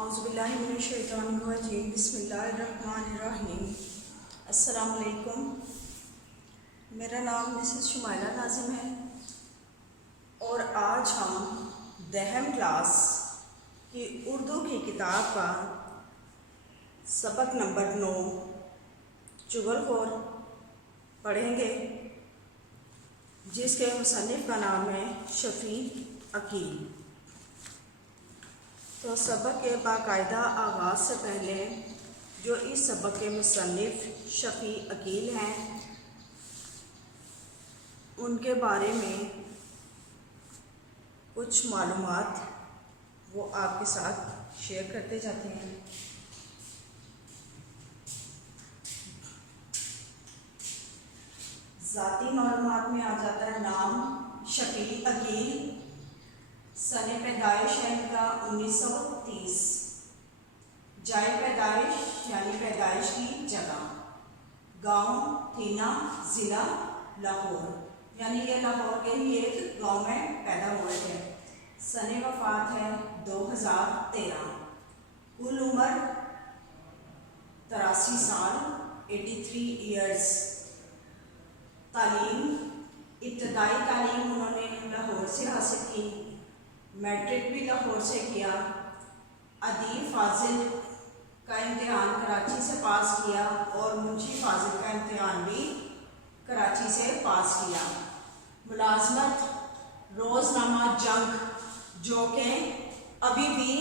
औज़ुबिल्लाहिमिनश्शैतानिर्रजीम बिस्मिल्लाहिर्रहमानिर्रहीम। अस्सलाम वालेकुम। मेरा नाम मिसेस शुमाइला नाज़िम है और आज हम दहम क्लास की उर्दू की किताब का सबक नंबर 9 चुगलखोर पढ़ेंगे, जिसके मुसन्निफ़ का नाम है शफ़ी अकील। तो सबक के बाकायदा आगाज़ से पहले जो इस सबक के मुसन्निफ़ शफ़ी अकील हैं, उनके बारे में कुछ मालूमात वो आपके साथ शेयर करते जाते हैं। ज़ाती मालूमात में आ जाता है नाम शफ़ी अकील, सने पैदाइश है इनका 1930, जाए पैदाइश यानी पैदाइश की जगह गांव थीना, ज़िला लाहौर, यानी ये लाहौर के ही एक गांव में पैदा हुए थे। सने वफ़ात है 2013, कुल उम्र 83 साल 83 ईयर्स। तालीम, इब्तदाई तालीम उन्होंने लाहौर से हासिल की, मैट्रिक भी लाहौर से किया, अदीब फाजिल का इम्तिहान कराची से पास किया और मुंशी फाजिल का इम्तिहान भी कराची से पास किया। मुलाजमत रोज़नामा जंग, जो कि अभी भी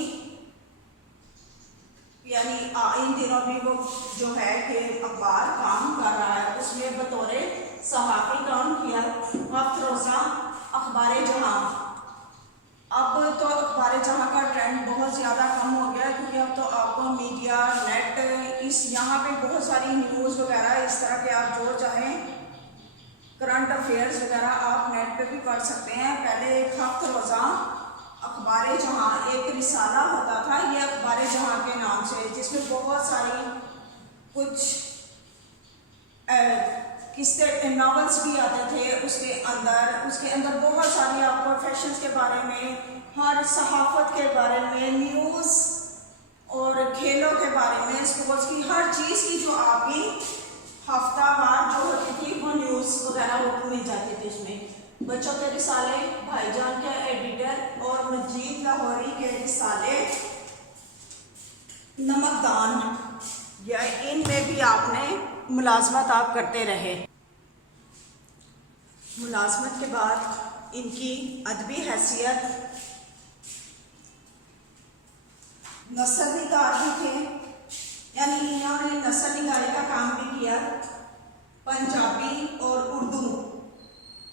यानी इन दिनों भी वो जो है कि अखबार काम कर रहा है, उसमें बतौर सहाफ़ी काम किया। वक्त रोज़ा अखबार जहाँ, अब तो अखबार जहाँ का ट्रेंड बहुत ज़्यादा कम हो गया, क्योंकि अब तो आपको मीडिया नेट इस यहाँ पे बहुत सारी न्यूज़ वगैरह इस तरह के आप जो चाहें करंट अफेयर्स वगैरह आप नेट पे भी पढ़ सकते हैं। पहले एक हफ्त रोज़ा अखबार जहाँ एक रिसाला होता था, ये अखबार जहाँ के नाम से, जिसमें बहुत सारी कुछ किस्से नॉवेल्स भी आते थे उसके अंदर बहुत सारी आपको फैशन के बारे में, हर सहाफ़त के बारे में, न्यूज़ और खेलों के बारे में, स्पोर्ट्स की हर चीज़ की जो आपकी हफ्तावार जो होती थी वो न्यूज़ वगैरह वो मिल जाती थी। उसमें बच्चों के रिसाले, भाईजान के एडिटर और मजीद लाहौरी के रिसाले नमकदान, या इनमें भी आपने मुलाजमत आप करते रहे। मुलाजमत के बाद इनकी अदबी हैसियत, नस्ल निगार भी थे, यानी इन्होंने नस्ल निगारी का काम भी किया। पंजाबी और उर्दू,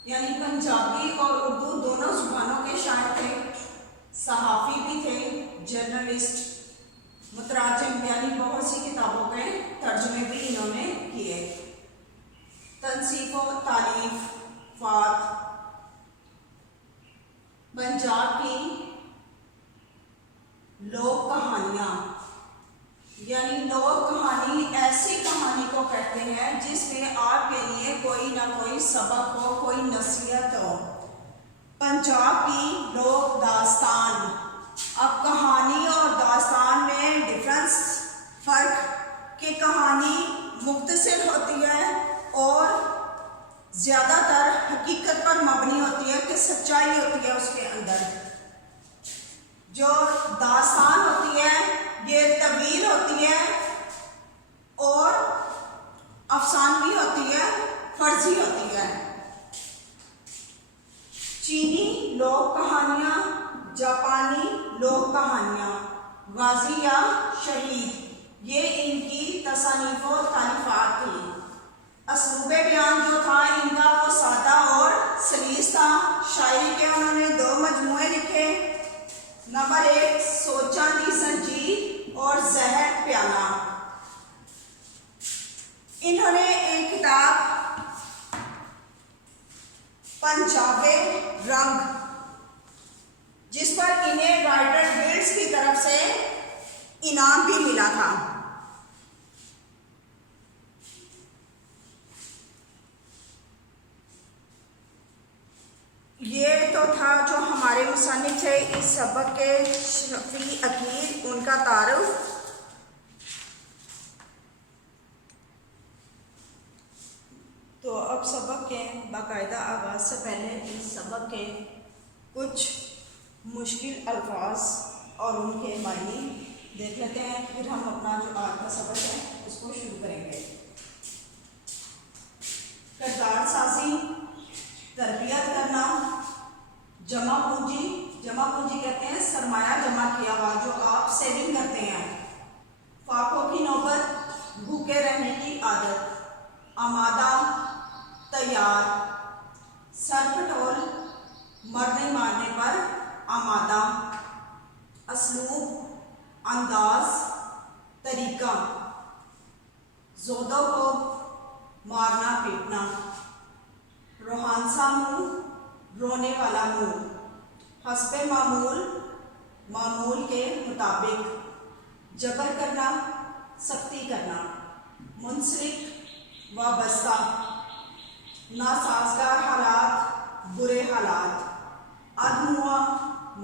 यानी पंजाबी और उर्दू दोनों जुबानों के शायर थे। सहाफ़ी भी थे, जर्नलिस्ट, मुतराजिम, यानी बहुत सी किताबों के तर्जुमे भी इन्होंने किए। तनसीफ व तारीफ फात, पंजाब की लोक कहानियाँ, यानी लोक कहानी ऐसी कहानी को कहते हैं जिसमें आपके लिए कोई ना कोई सबक हो, कोई नसीहत हो। पंजाब की लोक दास्तान, अब कहानी और दास्तान में डिफरेंस, फर्क कि कहानी मुख्तसर होती है और ज़्यादातर हकीकत पर मबनी होती है, कि सच्चाई होती है उसके अंदर। जो दास्तान होती है ये तवील होती है और अफसानवी होती है, फर्जी होती है। चीनी लोक कहानियाँ, जापानी लोक कहानियाँ, गाजी या शहीद, ये इनकी तसानीफ और तारीफात थी। असलूबे बयान जो था इनका वो सादा और सलीस था। शायरी के उन्होंने 2 मजमूए लिखे। नंबर 1 सोचा दी संजीर और जहर प्याला। इन्होंने एक किताब पंजाबे रंग, जिस पर इन्हें राइटर गिल्ड्स की तरफ से इनाम भी मिला था। ये तो था जो हमारे मुसन्निफ़ थे इस सबक के शफ़ी अकील, उनका इनका तारुफ। तो अब सबक के बाकायदा आगाज़ से पहले इस सबक के कुछ मुश्किल अल्फाज और उनके मायने देख लेते हैं, फिर हम अपना जो आज का सबक है उसको शुरू करेंगे। किरदार साजी, तरबियत करना, जमा पूंजी। जमा पूंजी कहते हैं सरमाया जमा किया हुआ जो आप सेविंग करते हैं। फाकों की नौबत, भूखे रहने की आदत। आमादा, तैयार। सरपटोल, मरने मारने पर आमादा। असलूब, अंदाज, तरीका। जोदों को मारना पीटना। रोहानसा मुंह, रोने वाला मुंह। हस्बे मामूल, मामूल के मुताबिक। जबर करना, सख्ती करना। मुंसलिक, वाबस्ता। नासाजगार हालात, बुरे हालात। अधमुआ,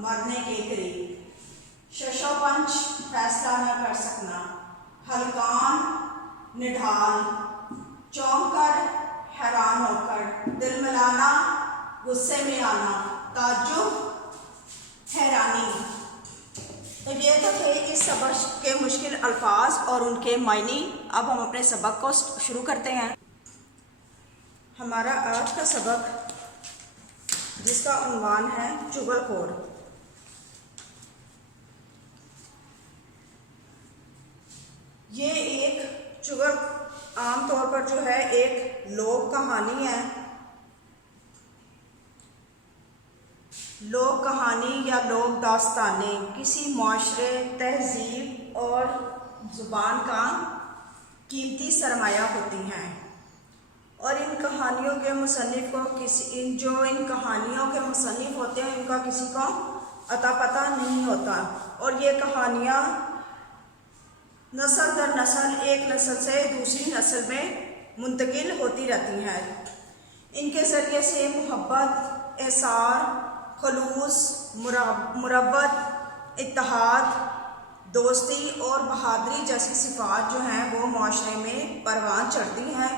मरने के करीब। शशोपंच, फैसला न कर सकना। हलकान, निढाल। चौंक कर, हैरान होकर। दिल मिलाना, गुस्से में आना। ताज्जुब, हैरानी। तो ये तो थे इस सबक के मुश्किल अल्फाज और उनके मायने। अब हम अपने सबक को शुरू करते हैं। हमारा आज का सबक जिसका उन्वान है चुगलखोर। ये एक चुगल आमतौर पर जो है एक लोक कहानी है। लोक कहानी या लोक दास्तानें किसी माशरे, तहजीब और ज़ुबान का कीमती सरमाया होती हैं और इन कहानियों के मुसन्निफ़ को इन कहानियों के मुसन्निफ़ होते हैं इनका किसी को अता पता नहीं होता और ये कहानियाँ नस्ल दर नस्ल एक नस्ल से दूसरी नस्ल में मुंतकिल होती रहती हैं। इनके ज़रिए से मोहब्बत, एसार, खलूस, मुरब्बत, इत्तेहाद, दोस्ती और बहादुरी जैसी सिफ़ात जो हैं वो माशरे में परवान चढ़ती हैं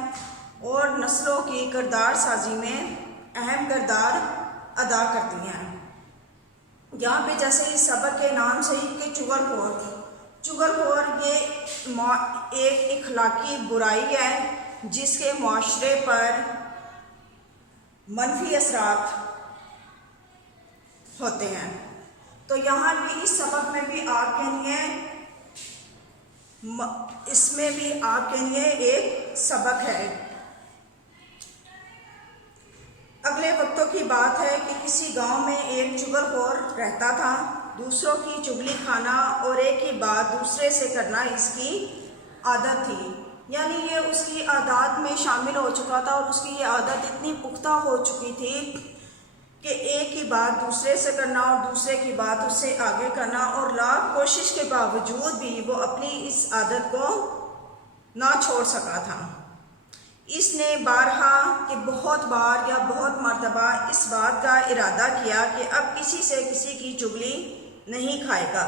और नस्लों की किरदार साजी में अहम किरदार अदा करती हैं। यहाँ पे जैसे इस सबक के नाम से ही कि चुगलखोर ये एक इखलाकी बुराई है जिसके माशरे पर मनफी असरात होते हैं। तो यहाँ भी इस सबक में भी आपके लिए इसमें भी आपके लिए एक सबक है। अगले वक्तों की बात है कि किसी गांव में एक चुगलखोर रहता था। दूसरों की चुगली खाना और एक ही बात दूसरे से करना इसकी आदत थी। यानी ये उसकी आदत में शामिल हो चुका था और उसकी ये आदत इतनी पुख्ता हो चुकी थी कि एक ही बात दूसरे से करना और दूसरे की बात उससे आगे करना और लाख कोशिश के बावजूद भी वो अपनी इस आदत को ना छोड़ सका था। इसने बारहा कि बहुत बार या बहुत मर्तबा इस बात का इरादा किया कि अब किसी से किसी की चुगली नहीं खाएगा,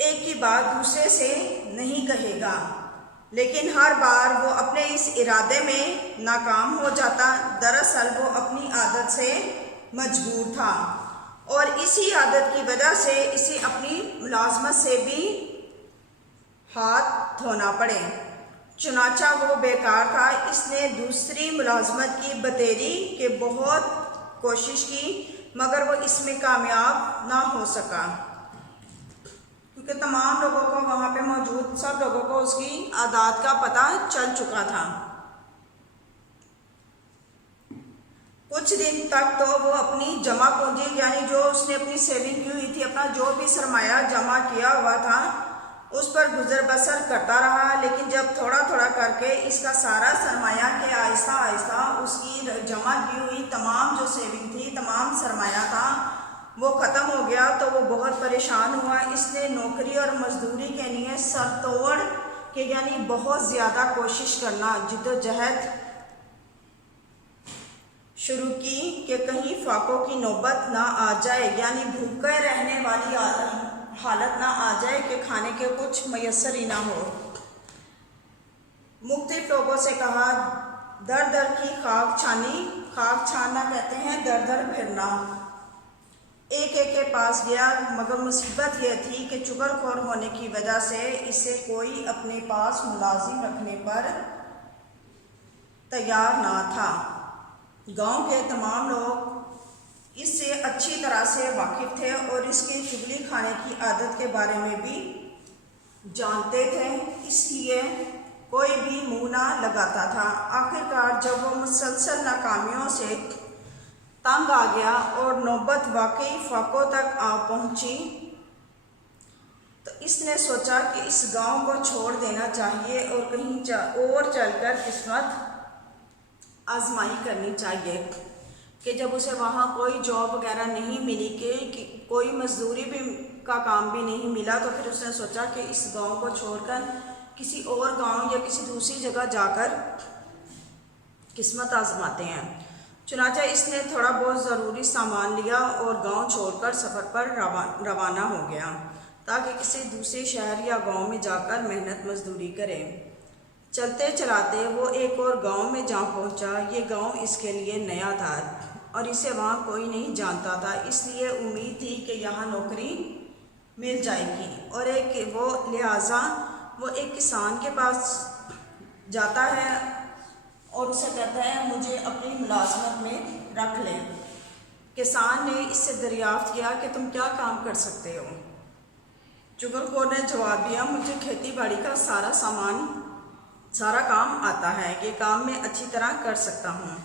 एक ही बात दूसरे से नहीं कहेगा, लेकिन हर बार वो अपने इस इरादे में नाकाम हो जाता। दरअसल वो अपनी आदत से मजबूर था और इसी आदत की वजह से इसे अपनी मुलाजमत से भी हाथ धोना पड़े। चुनाचा वो बेकार था। इसने दूसरी मुलाजमत की बतेरी के बहुत कोशिश की मगर वो इसमें कामयाब ना हो सका क्योंकि तमाम लोगों को वहाँ पे मौजूद सब लोगों को उसकी आदत का पता चल चुका था। कुछ दिन तक तो वो अपनी जमा पूंजी यानी जो उसने अपनी सेविंग की हुई थी, अपना जो भी सरमाया जमा किया हुआ था उस पर गुजर बसर करता रहा। लेकिन जब थोड़ा थोड़ा करके इसका सारा सरमाया के आहिस्ता आहिस्ता उसकी जमा की हुई तमाम जो सेविंग थी, तमाम सरमाया था वो ख़त्म हो गया तो वो बहुत परेशान हुआ। इसने नौकरी और मजदूरी के लिए सर तोड़ के यानी बहुत ज़्यादा कोशिश करना, जिद्दोजहद शुरू की कि कहीं फाकों की नौबत ना आ जाए, यानी भूखे रहने वाली हालत ना आ जाए कि खाने के कुछ मैसर ही ना हो। मुख्तलिफ लोगों से कहा, दर दर की खाक छानी, खाक छानना कहते हैं दर दर फिरना। एक एक के पास गया, मगर मुसीबत यह थी कि चुगलखोर होने की वजह से इसे कोई अपने पास मुलाजिम रखने पर तैयार ना था। गांव के तमाम लोग इससे अच्छी तरह से वाकिफ थे और इसकी चुगली खाने की आदत के बारे में भी जानते थे, इसलिए कोई भी मुंह ना लगाता था। आखिरकार जब वो मुसलसल नाकामियों से तंग आ गया और नौबत वाकई फाकों तक आ पहुंची, तो इसने सोचा कि इस गांव को छोड़ देना चाहिए और कहीं और चलकर किस्मत आजमाई करनी चाहिए। कि जब उसे वहाँ कोई जॉब वगैरह नहीं मिली, कि कोई मजदूरी भी का काम भी नहीं मिला, तो फिर उसने सोचा कि इस गांव को छोड़कर किसी और गांव या किसी दूसरी जगह जाकर किस्मत आजमाते हैं। चुनांचे इसने थोड़ा बहुत ज़रूरी सामान लिया और गांव छोड़कर सफ़र पर रवाना हो गया, ताकि किसी दूसरे शहर या गांव में जाकर मेहनत मजदूरी करे। चलते चलाते वो एक और गांव में जा पहुंचा। ये गांव इसके लिए नया था और इसे वहाँ कोई नहीं जानता था, इसलिए उम्मीद थी कि यहाँ नौकरी मिल जाएगी। और लिहाजा वो एक किसान के पास जाता है और उसे कहता है, मुझे अपनी मुलाजमत में रख ले। किसान ने इससे दरियाफ्त किया कि तुम क्या काम कर सकते हो। चुगलखोर ने जवाब दिया, मुझे खेती बाड़ी का सारा काम आता है, ये काम मैं अच्छी तरह कर सकता हूँ।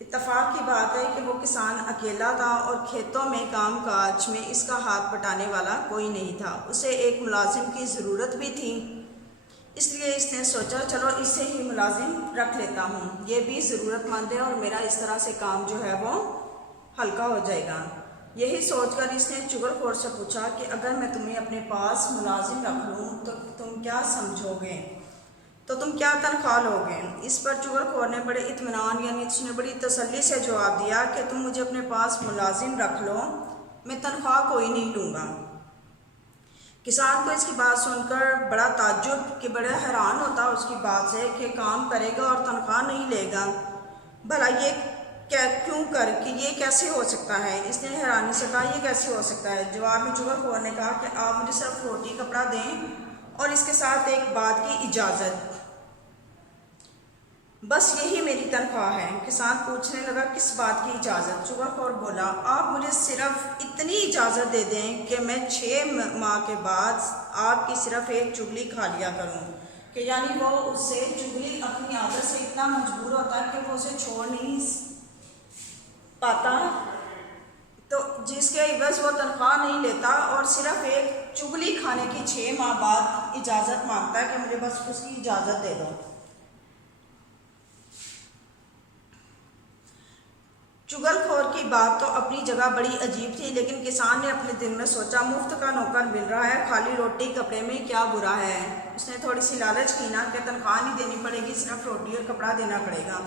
इत्तफाक की बात है कि वो किसान अकेला था और खेतों में काम काज में इसका हाथ बटाने वाला कोई नहीं था। उसे एक मुलाजिम की ज़रूरत भी थी, इसलिए इसने सोचा चलो इसे ही मुलाजिम रख लेता हूँ, ये भी ज़रूरतमंद है और मेरा इस तरह से काम जो है वो हल्का हो जाएगा। यही सोचकर इसने चुगलखोर से पूछा कि अगर मैं तुम्हें अपने पास मुलाजिम रख लूँ तो तुम क्या समझोगे, तो तुम क्या तनख्वाह लोगे। इस पर चुगलखोर ने बड़े इत्मीनान यानी उसने बड़ी तसल्ली से जवाब दिया कि तुम मुझे अपने पास मुलाजिम रख लो, मैं तनख्वाह कोई नहीं लूँगा। किसान को इसकी बात सुनकर बड़ा ताज्जुब कि बड़ा हैरान होता उसकी बात से कि काम करेगा और तनख्वाह नहीं लेगा, भला ये ये कैसे हो सकता है। इसने हैरानी से कहा, ये कैसे हो सकता है। जवाब में चुगलखोर ने कहा कि आप मुझे सिर्फ रोटी कपड़ा दें और इसके साथ एक बात की इजाज़त, बस यही मेरी तनख्वाह है। किसान पूछने लगा, किस बात की इजाज़त। चुगलखोर बोला, आप मुझे सिर्फ इतनी इजाज़त दे दें कि मैं 6 माह के बाद आपकी सिर्फ एक चुगली खा लिया करूं। कि यानी वो उससे चुगली अपनी आदत से इतना मजबूर होता है कि वो उसे छोड़ नहीं पाता, तो जिसके इवज़ वो तनख्वाह नहीं लेता और सिर्फ एक चुगली खाने की 6 माह बाद इजाज़त मांगता है कि मुझे बस उसकी इजाज़त दे दो। चुगलखोर की बात तो अपनी जगह बड़ी अजीब थी, लेकिन किसान ने अपने दिल में सोचा, मुफ्त का नौकर मिल रहा है, खाली रोटी कपड़े में क्या बुरा है। उसने थोड़ी सी लालच की ना कि तनख्वाह नहीं देनी पड़ेगी, सिर्फ रोटी और कपड़ा देना पड़ेगा।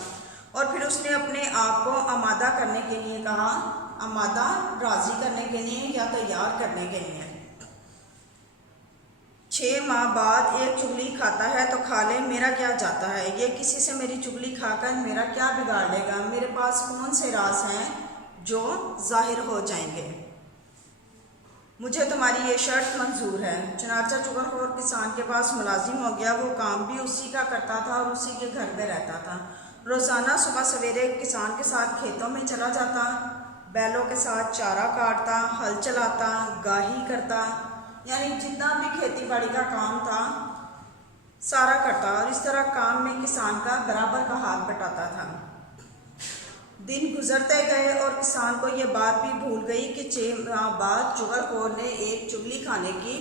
और फिर उसने अपने आप को आमादा करने के लिए कहा, आमादा राज़ी करने के लिए या तैयार करने के लिए। 6 माह बाद एक चुगली खाता है तो खा ले, मेरा क्या जाता है। ये किसी से मेरी चुगली खाकर मेरा क्या बिगाड़ लेगा। मेरे पास कौन से राज हैं जो जाहिर हो जाएंगे। मुझे तुम्हारी ये शर्त मंजूर है। चुनाचा चुगलखोर किसान के पास मुलाजिम हो गया। वो काम भी उसी का करता था और उसी के घर में रहता था। रोज़ाना सुबह सवेरे किसान के साथ खेतों में चला जाता, बैलों के साथ चारा काटता, हल चलाता, गाही करता, यानी जितना भी खेती बाड़ी का काम था सारा करता। और इस तरह काम में किसान का बराबर का हाथ बटाता था। दिन गुजरते गए और किसान को यह बात भी भूल गई कि 6 माह बाद चुगलखोर ने एक चुगली खाने की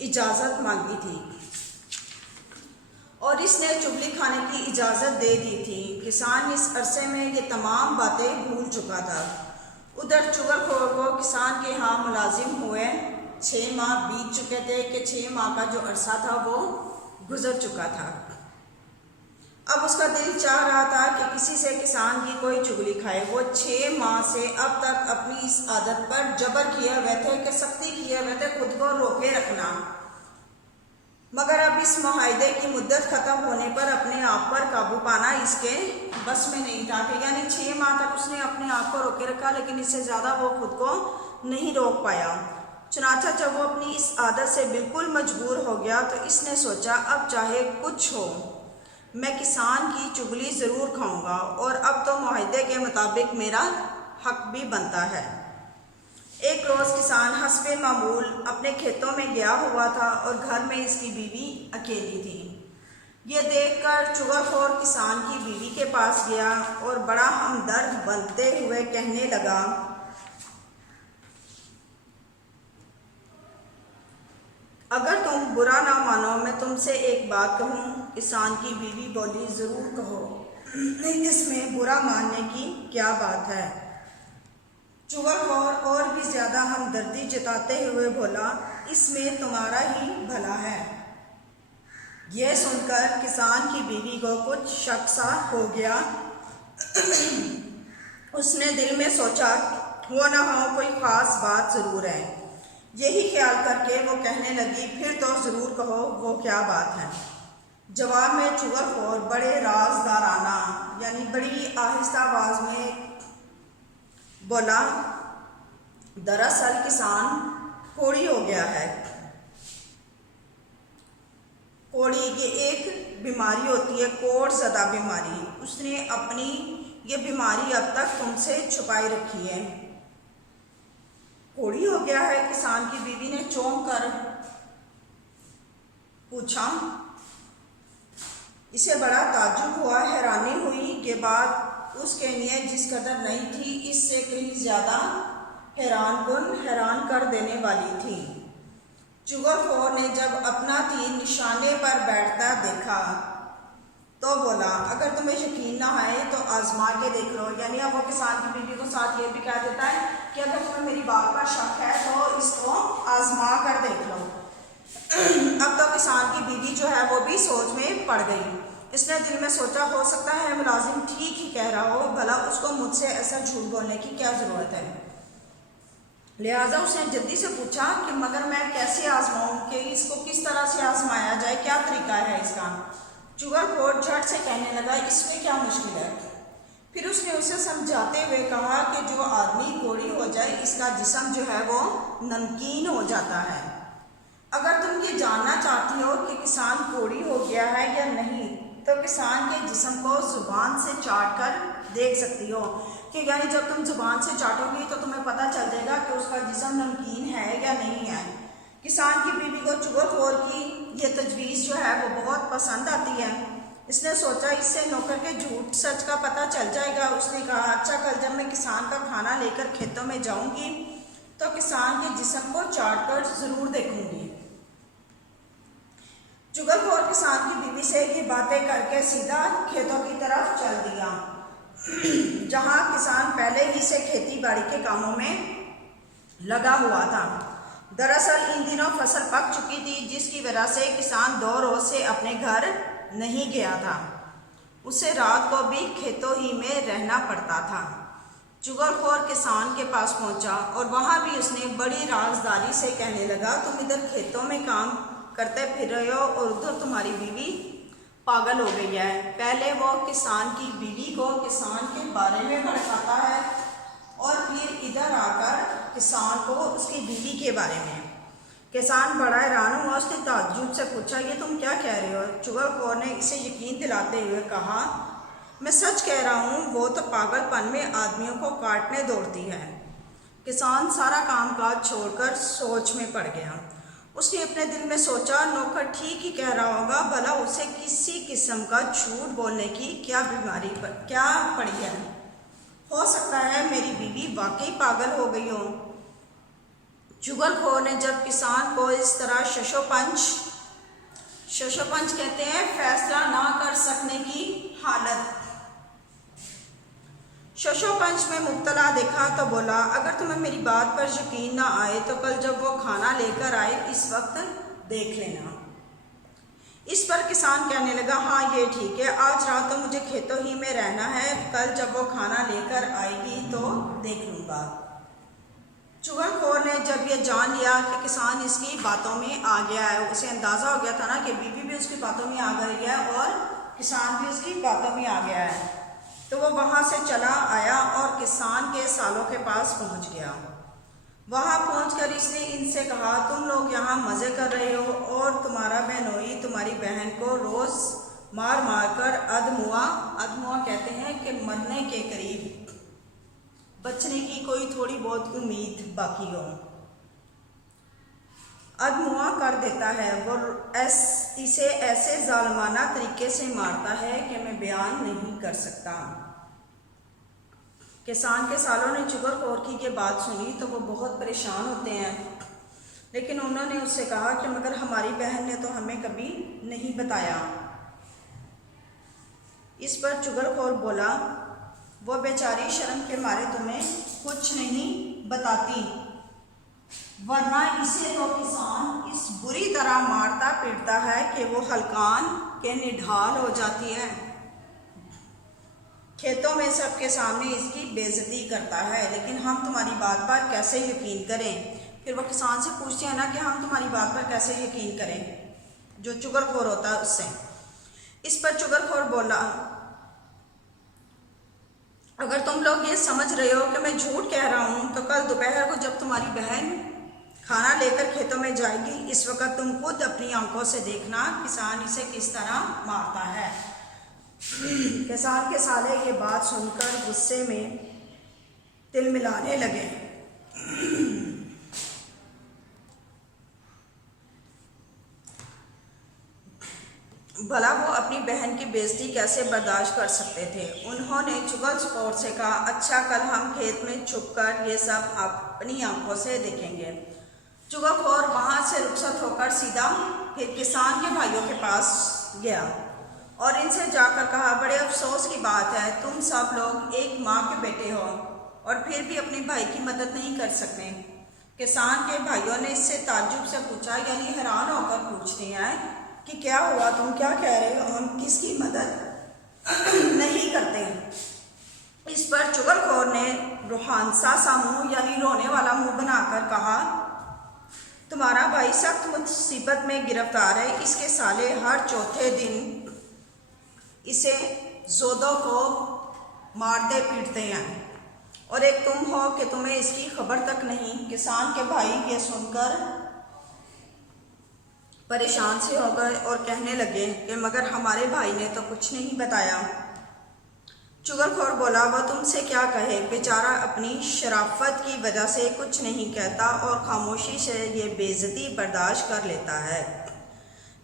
इजाज़त मांगी थी और इसने चुगली खाने की इजाज़त दे दी थी। किसान इस अरसे में ये तमाम बातें भूल चुका था। उधर चुगलखोर को किसान के यहाँ मुलाजिम हुए 6 माह बीत चुके थे कि 6 माह का जो अरसा था वो गुजर चुका था। अब उसका दिल चाह रहा था कि किसी से किसान की कोई चुगली खाए। वो 6 माह से अब तक अपनी इस आदत पर जबर किए हुए थे कि सख्ती किए हुए थे खुद को रोके रखना, मगर अब इस मुआहदे की मुद्दत ख़त्म होने पर अपने आप पर काबू पाना इसके बस में नहीं था। कि यानी 6 माह तक उसने अपने आप को रोके रखा, लेकिन इससे ज़्यादा वो खुद को नहीं रोक पाया। चुनाचा जब वो अपनी इस आदत से बिल्कुल मजबूर हो गया तो इसने सोचा अब चाहे कुछ हो मैं किसान की चुगली ज़रूर खाऊंगा, और अब तो मुआहदे के मुताबिक मेरा हक भी बनता है। एक रोज़ किसान हस्बे मामूल अपने खेतों में गया हुआ था और घर में इसकी बीवी अकेली थी। ये देखकर चुगलखोर किसान की बीवी के पास गया और बड़ा हमदर्द बनते हुए कहने लगा, अगर तुम बुरा ना मानो मैं तुमसे एक बात कहूँ। किसान की बीवी बोली, ज़रूर कहो। नहीं, इसमें बुरा मानने की क्या बात है। चुगलखोर और भी ज़्यादा हमदर्दी जताते हुए बोला, इसमें तुम्हारा ही भला है। यह सुनकर किसान की बीवी को कुछ शक सा हो गया। उसने दिल में सोचा हो ना हो कोई ख़ास बात ज़रूर है। यही ख्याल करके वो कहने लगी, फिर तो ज़रूर कहो वो क्या बात है। जवाब में चुगलखोर बड़े राजदाराना यानी बड़ी आहिस्ता आवाज़ में बोला, दरअसल किसान कोढ़ी हो गया है। कोढ़ी ये एक बीमारी होती है, कोढ़ ज़दा बीमारी। उसने अपनी ये बीमारी अब तक तुमसे छुपाई रखी है। कोढ़ी हो गया है, किसान की बीवी ने चौंक कर पूछा। इसे बड़ा ताज्जुब हुआ, हैरानी हुई। ये बात उसके लिए जिस कदर नहीं थी, इससे कहीं ज़्यादा हैरान कर देने वाली थी। चुगलखोर ने जब अपना तीर निशाने पर बैठता देखा तो बोला, अगर तुम्हें यकीन ना आए तो आजमा के देख लो। यानी अब वो किसान की बीवी को साथ ये भी कह देता है कि अगर तुम्हें मेरी बात पर शक है तो इसको आजमा कर देख लो। अब तो किसान की बीवी जो है वो भी सोच में पड़ गई। इसने दिल में सोचा, हो सकता है मुलाजिम ठीक ही कह रहा हो, भला उसको मुझसे ऐसा झूठ बोलने की क्या ज़रूरत है। लिहाजा उसने जल्दी से पूछा कि मगर मैं कैसे आजमाऊं, कि इसको किस तरह से आजमाया जाए, क्या तरीका है इसका। चुगलखोर झट से कहने लगा, इसमें क्या मुश्किल है। फिर उसने उसे समझाते हुए कहा कि जो आदमी कोढ़ी हो जाए इसका जिस्म जो है वो नमकीन हो जाता है। अगर तुम ये जानना चाहती हो कि किसान कोढ़ी हो गया है या नहीं तो किसान के जिस्म को ज़ुबान से चाट कर देख सकती हो। कि यानी जब तुम ज़ुबान से चाटोगी तो तुम्हें पता चल जाएगा कि उसका जिस्म नमकीन है या नहीं है। किसान की बीवी को चुगलखोर की ये तजवीज़ जो है वो बहुत पसंद आती है। इसने सोचा इससे नौकर के झूठ सच का पता चल जाएगा। उसने कहा, अच्छा कल जब मैं किसान का खाना लेकर खेतों में जाऊंगी तो किसान के जिस्म को चाट कर ज़रूर देखूंगी। चुगलखोर किसान की बीवी से ये बातें करके सीधा खेतों की तरफ चल दिया, जहां किसान पहले ही से खेती बाड़ी के कामों में लगा हुआ था। दरअसल इन दिनों फसल पक चुकी थी, जिसकी वजह से किसान 2 रोज से अपने घर नहीं गया था। उसे रात को भी खेतों ही में रहना पड़ता था। चुगलखोर किसान के पास पहुंचा और वहां भी उसने बड़ी राजदारी से कहने लगा, तुम इधर खेतों में काम करते फिर रहे हो और उधर तुम्हारी बीवी पागल हो गई है। पहले वो किसान की बीवी को किसान के बारे में भड़काता है और फिर इधर आकर किसान को उसकी बीवी के बारे में। किसान बड़ा हैरान हुआ। उसने ताज्जुब से पूछा, ये तुम क्या कह रहे हो। चुगलखोर ने इसे यकीन दिलाते हुए कहा, मैं सच कह रहा हूँ, वो तो पागलपन में आदमियों को काटने दौड़ती है। किसान सारा कामकाज छोड़कर सोच में पड़ गया। उसने अपने दिल में सोचा, नौकर ठीक ही कह रहा होगा, भला उसे किसी किस्म का झूठ बोलने की क्या बीमारी क्या पड़ी है। हो सकता है मेरी बीवी वाकई पागल हो गई हो। चुगलखोर ने जब किसान को इस तरह शशोपंच कहते हैं फैसला ना कर सकने की हालत, शशोपंच में मुब्तला देखा तो बोला, अगर तुम्हें मेरी बात पर यकीन ना आए तो कल जब वो खाना लेकर आए इस वक्त देख लेना। इस पर किसान कहने लगा, हाँ ये ठीक है, आज रात तो मुझे खेतों ही में रहना है, कल जब वो खाना लेकर आएगी तो देख लूँगा। चुगलखोर ने जब ये जान लिया कि किसान इसकी बातों में आ गया है, उसे अंदाज़ा हो गया था ना कि बीवी भी उसकी बातों में आ गई है और किसान भी उसकी बातों में आ गया है, तो वो वहाँ से चला आया और किसान के सालों के पास पहुँच गया। वहाँ पहुंचकर इसने इनसे कहा, तुम लोग यहाँ मज़े कर रहे हो और तुम्हारा बहनोई तुम्हारी बहन को रोज़ मार मार कर अधमुआ कहते हैं कि मरने के करीब, बचने की कोई थोड़ी बहुत उम्मीद बाकी हो, अधमुआ कर देता है। वो इसे ऐसे जालिमाना तरीके से मारता है कि मैं बयान नहीं कर सकता। किसान के सालों ने चुगलखोर की ये बात सुनी तो वो बहुत परेशान होते हैं, लेकिन उन्होंने उससे कहा कि मगर हमारी बहन ने तो हमें कभी नहीं बताया। इस पर चुगलखोर बोला, वो बेचारी शर्म के मारे तुम्हें कुछ नहीं बताती, वरना इसे तो किसान इस बुरी तरह मारता पीटता है कि वो हलकान के निढाल हो जाती है, खेतों में सबके सामने इसकी बेइज्जती करता है, लेकिन हम तुम्हारी बात पर कैसे यकीन करें। फिर वो किसान से पूछते हैं ना कि हम तुम्हारी बात पर कैसे यकीन करें, जो चुगलखोर होता है उससे। इस पर चुगलखोर बोला, अगर तुम लोग ये समझ रहे हो कि मैं झूठ कह रहा हूँ तो कल दोपहर को जब तुम्हारी बहन खाना लेकर खेतों में जाएगी, इस वक्त तुम खुद अपनी आंखों से देखना किसान इसे किस तरह मारता है। किसान के साले ये बात सुनकर गुस्से में तिलमिलाने लगे। भला वो अपनी बहन की बेइज्जती कैसे बर्दाश्त कर सकते थे। उन्होंने चुगलखोर से कहा, अच्छा कल हम खेत में छुपकर ये सब अपनी आंखों से देखेंगे। चुगलखोर वहाँ से रुखसत होकर सीधा फिर किसान के भाइयों के पास गया और इनसे जाकर कहा, बड़े अफसोस की बात है, तुम सब लोग एक माँ के बेटे हो और फिर भी अपने भाई की मदद नहीं कर सकते। किसान के भाइयों ने इससे ताज्जुब से पूछा, यानी हैरान होकर पूछते हैं कि क्या हुआ, तुम क्या कह रहे हो, हम किसकी मदद नहीं करते। इस पर चुगलखोर ने रूहानसा सा मुँह यानी रोने वाला मुँह बनाकर कहा, तुम्हारा भाई सख्त मुसीबत में गिरफ्तार है, इसके साले हर चौथे दिन इसे जोदों को मारते पीटते हैं और एक तुम हो कि तुम्हें इसकी खबर तक नहीं। किसान के भाई ये सुनकर परेशान से हो गए और कहने लगे कि मगर हमारे भाई ने तो कुछ नहीं बताया। चुगलखोर बोला, वह तुमसे क्या कहे, बेचारा अपनी शराफत की वजह से कुछ नहीं कहता और खामोशी से ये बेइज्जती बर्दाश्त कर लेता है।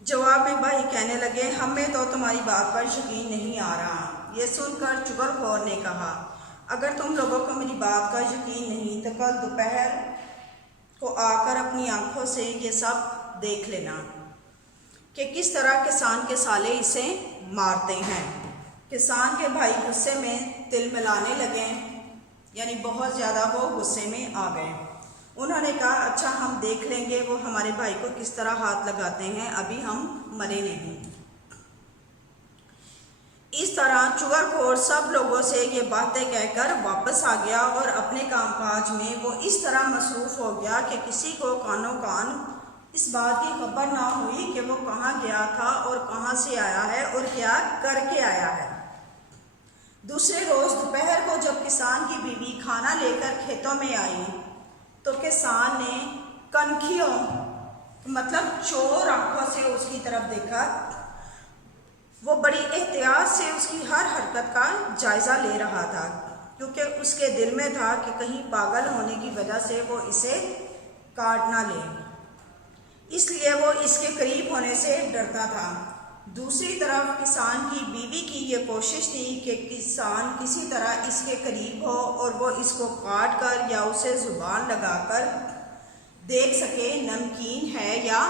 जवाब में भाई कहने लगे, हमें तो तुम्हारी बात पर यकीन नहीं आ रहा। ये सुनकर चुगलखोर ने कहा, अगर तुम लोगों को मेरी बात का यकीन नहीं तो कल दोपहर को आकर अपनी आंखों से ये सब देख लेना कि किस तरह किसान के साले इसे मारते हैं। किसान के भाई गुस्से में तिलमिलाने लगे, यानी बहुत ज़्यादा वो गुस्से में आ गए। उन्होंने कहा, अच्छा हम देख लेंगे वो हमारे भाई को किस तरह हाथ लगाते हैं, अभी हम मरे नहीं। इस तरह चुगलखोर सब लोगों से ये बातें कहकर वापस आ गया और अपने कामकाज में वो इस तरह मसरूफ़ हो गया कि किसी को कानों कान इस बात की खबर ना हुई कि वो कहाँ गया था और कहाँ से आया है और क्या करके आया है। दूसरे रोज़ दोपहर को जब किसान की बीवी खाना लेकर खेतों में आई तो किसान ने कनखियों मतलब चोर आंखों से उसकी तरफ देखा। वो बड़ी एहतियात से उसकी हर हरकत का जायज़ा ले रहा था, क्योंकि उसके दिल में था कि कहीं पागल होने की वजह से वो इसे काट ना ले, इसलिए वो इसके करीब होने से डरता था। दूसरी तरफ किसान की बीवी की ये कोशिश थी कि किसान किसी तरह इसके करीब हो और वो इसको काट कर या उसे ज़ुबान लगाकर देख सके नमकीन है या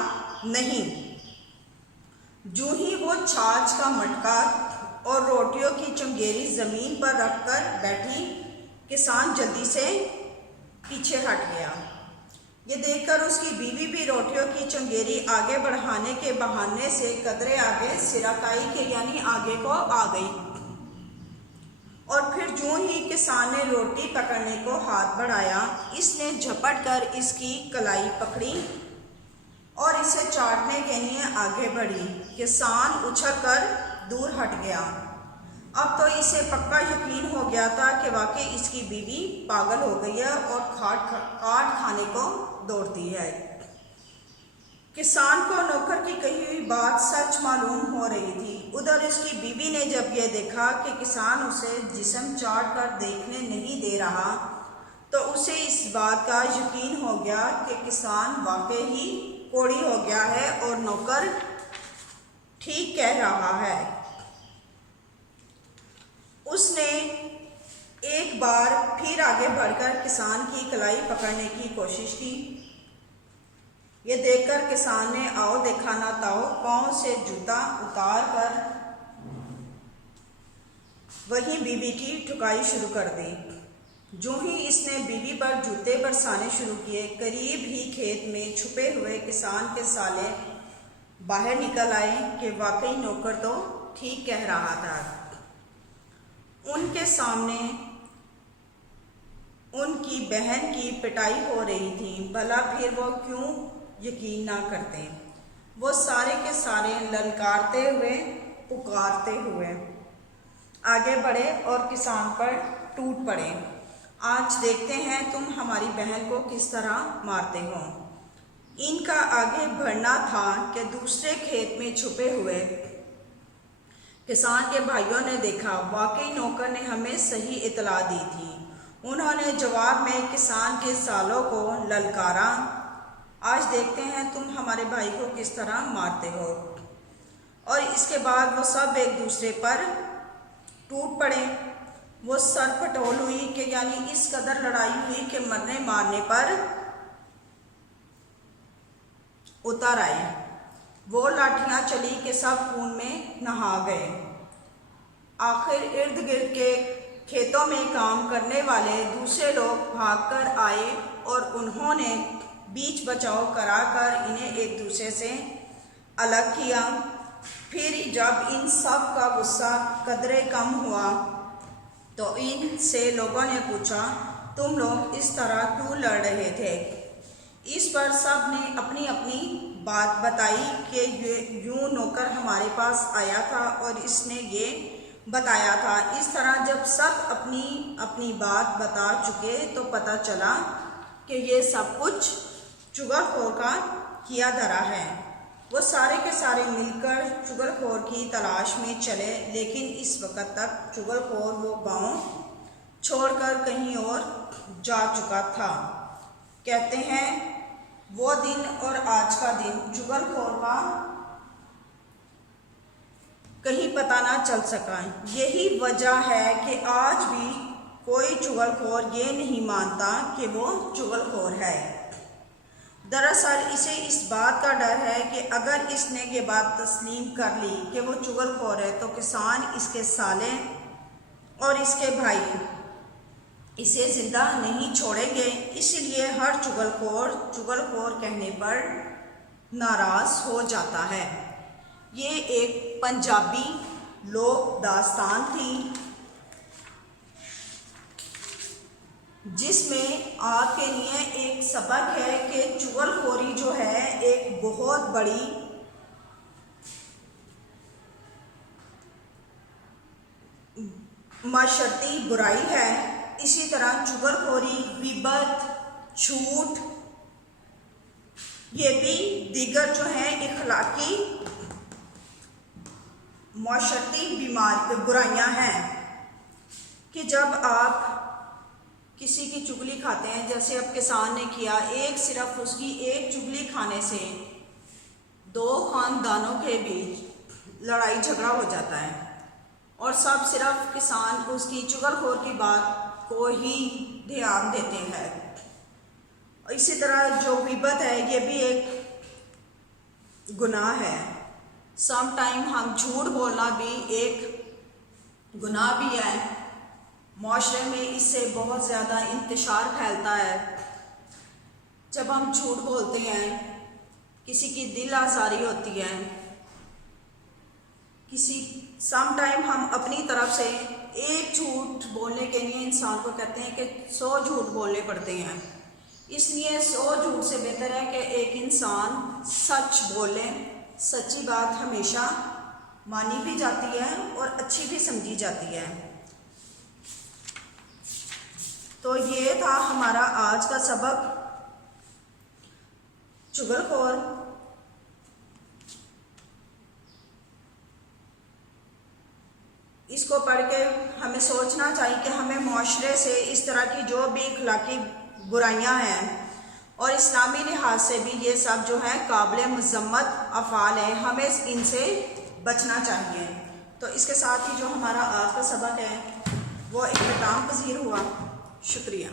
नहीं। जो ही वो छाछ का मटका और रोटियों की चंगेरी ज़मीन पर रखकर बैठी, किसान जल्दी से पीछे हट गया। ये देखकर उसकी बीवी भी रोटियों की चंगेरी आगे बढ़ाने के बहाने से कदरे आगे सिराकाई के यानी आगे को आ गई। और फिर जो ही किसान ने रोटी पकड़ने को हाथ बढ़ाया, इसने झपट कर इसकी कलाई पकड़ी और इसे चाटने के लिए आगे बढ़ी। किसान उछलकर दूर हट गया। अब तो इसे पक्का यकीन हो गया था कि वाकई इसकी बीवी पागल हो गई है और काट खाने को दौड़ती है। किसान को नौकर की कही हुई बात सच मालूम हो रही थी। उधर उसकी बीवी ने जब यह देखा कि किसान उसे जिस्म चाट कर देखने नहीं दे रहा, तो उसे इस बात का यकीन हो गया कि किसान वाकई ही कोड़ी हो गया है और नौकर ठीक कह रहा है। उसने एक बार फिर आगे बढ़कर किसान की कलाई पकड़ने की कोशिश की। ये देखकर किसान ने आओ देखा ना ताओ पांव से जूता उतार कर वही बीवी की ठुकाई शुरू कर दी। जो ही इसने बीवी पर जूते बरसाने शुरू किए, करीब ही खेत में छुपे हुए किसान के साले बाहर निकल आए कि वाकई नौकर तो ठीक कह रहा था। उनके सामने उनकी बहन की पिटाई हो रही थी। भला फिर वो क्यों यकीन ना करते। वो सारे के सारे ललकारते हुए पुकारते हुए आगे बढ़े और किसान पर टूट पड़े। आज देखते हैं तुम हमारी बहन को किस तरह मारते हो। इनका आगे बढ़ना था कि दूसरे खेत में छुपे हुए किसान के भाइयों ने देखा वाकई नौकर ने हमें सही इतला दी थी। उन्होंने जवाब में किसान के सालों को ललकारा। आज देखते हैं तुम हमारे भाई को किस तरह मारते हो। और इसके बाद वो सब एक दूसरे पर टूट पड़े। वो सर पटोल हुई कि यानी इस कदर लड़ाई हुई कि मरने मारने पर उतर आए। वो लाठियां चली कि सब खून में नहा गए। आखिर इर्द गिर्द के खेतों में काम करने वाले दूसरे लोग भागकर आए और उन्होंने बीच बचाव कराकर इन्हें एक दूसरे से अलग किया। फिर जब इन सब का गुस्सा कदरे कम हुआ तो इनसे लोगों ने पूछा, तुम लोग इस तरह क्यों लड़ रहे थे। इस पर सब ने अपनी अपनी बात बताई कि यूं नौकर हमारे पास आया था और इसने ये बताया था। इस तरह जब सब अपनी अपनी बात बता चुके तो पता चला कि ये सब कुछ चुगलखोर का किया धरा है। वो सारे के सारे मिलकर चुगलखोर की तलाश में चले, लेकिन इस वक्त तक चुगलखोर वो गांव छोड़कर कहीं और जा चुका था। कहते हैं वो दिन और आज का दिन चुगलखोर का कहीं पता ना चल सका। यही वजह है कि आज भी कोई चुगलखोर ये नहीं मानता कि वो चुगलखोर है। दरअसल इसे इस बात का डर है कि अगर इसने ये बात तस्लीम कर ली कि वो चुगलखोर है तो किसान, इसके साले और इसके भाई इसे जिंदा नहीं छोड़ेंगे। इसीलिए हर चुगलखोर कहने पर नाराज हो जाता है। ये एक पंजाबी लोक दास्तान थी जिसमें आपके लिए एक सबक है कि चुगलखोरी जो है एक बहुत बड़ी माशरती बुराई है। इसी तरह चुगलखोरी, गीबत, झूठ ये भी दीगर जो है इखलाकी माशरती बुराइयां हैं कि जब आप किसी की चुगली खाते हैं, जैसे अब किसान ने किया, सिर्फ उसकी एक चुगली खाने से दो खानदानों के बीच लड़ाई झगड़ा हो जाता है और सब सिर्फ किसान उसकी चुगलखोर की बात को ही ध्यान देते हैं। इसी तरह जो गीबत है ये भी एक गुनाह है। सम टाइम हम झूठ बोलना भी एक गुनाह भी है। माशरे में इससे बहुत ज़्यादा इंतशार फैलता है। जब हम झूठ बोलते हैं, किसी की दिल आज़ारी होती है, सम टाइम हम अपनी तरफ से एक झूठ बोलने के लिए इंसान को कहते हैं कि 100 झूठ बोलने पड़ते हैं। इसलिए 100 झूठ से बेहतर है कि एक इंसान सच बोले। सच्ची बात हमेशा मानी भी जाती है और अच्छी भी समझी जाती है। तो ये था हमारा आज का सबक, चुगलखोर। इसको पढ़ के हमें सोचना चाहिए कि हमें माशरे से इस तरह की जो भी अखलाकी बुराइयां हैं और इस्लामी लिहाज से भी ये सब जो है काबिल मज़म्मत अफ़ाल है, हमें इनसे बचना चाहिए। तो इसके साथ ही जो हमारा आज का सबक है वो इख्तिताम पज़ीर हुआ। शुक्रिया।